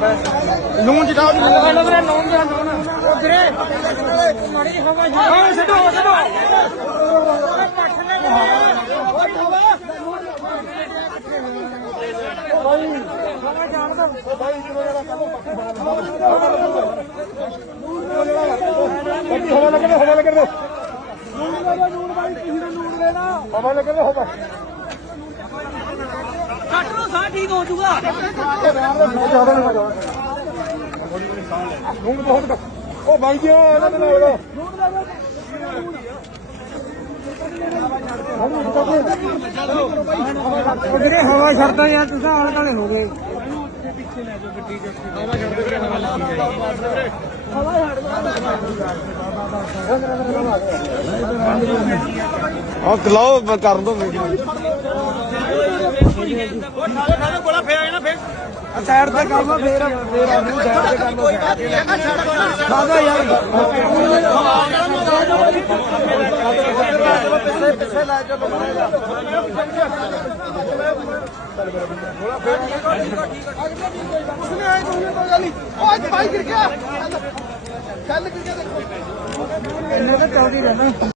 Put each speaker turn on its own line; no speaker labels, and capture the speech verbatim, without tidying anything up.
ਨੂਨ ਚਟਾਓ ਨੂਨ ਵੀਰੇ ਨੂਨ ਦਾ ਨੂਨ ਉਹ ਵੀਰੇ ਮਾੜੀ ਹਵਾ ਹਾਂ ਛੱਡੋ ਛੱਡੋ ਭਾਈ ਹਵਾ ਜਾਣਦਾ ਭਾਈ ਜਦੋਂ ਜਿਹੜਾ ਕੱਲ ਪੱਕੀ ਹਵਾ ਲੱਗਣ ਹਵਾ ਲੱਗਣ ਦੋ ਨੂਨ ਲੈ ਲਓ ਨੂਨ ਭਾਈ ਕਿਸੇ ਨੇ ਨੂਨ ਲੈਣਾ ਹਵਾ ਲੱਗਣ ਦੋ ਹਵਾ ਕੱਟ ਲੋ ਸਾਹ ਠੀਕ ਹੋ ਜਾਊਗਾ ਨੂਨ ਬਹੁਤ ਉਹ ਭਾਈ ਜੀ ਇਹਨਾਂ ਦੇ ਨਾਲ ਨੂਨ ਲੈ ਲਓ ਵੀਰੇ ਹਵਾ ਛੱਡਦਾ ਯਾਰ ਤੁਸੀਂ ਆਲੇ ਦੁਆਲੇ ਹੋ ਗਏ ਪਿੱਛੇ ਲੈ ਜਾਓ ਗੱਡੀ ਦੇ ਹਵਾ ਛੱਡਦੇ ਵੀਰੇ ਹਵਾ ਲੱਗੀ ਜਾਏ ਹਵਾ ਛੱਡ ਆ ਕਲਾਓ ਕਰ ਦੋ ਗੋਲਾ ਫੇਰ ਆਇਆ ਨਾ ਫੇਰ ਸਾਈਡ ਤੇ ਕਰ ਲਓ ਫੇਰ ਫੇਰ ਆਨੂੰ ਸਾਈਡ ਤੇ ਕਰ ਲਓ ਸਾਦਾ ਯਾਰ ਪਿੱਛੇ ਪਿੱਛੇ ਲੈ ਚੱਲੋ ਗੋਲਾ ਫੇਰ ਉਸਨੇ ਆਏ ਕੋਈ ਗੱਲ ਨਹੀਂ ਉਹ ਅੱਜ ਬਾਈ ਗਿਰ ਗਿਆ ਚੱਲ ਗਿਰ ਗਿਆ ਦੇਖੋ ਇਹਨਾਂ ਦਾ ਚੌਧੀ ਰਹਿਣਾ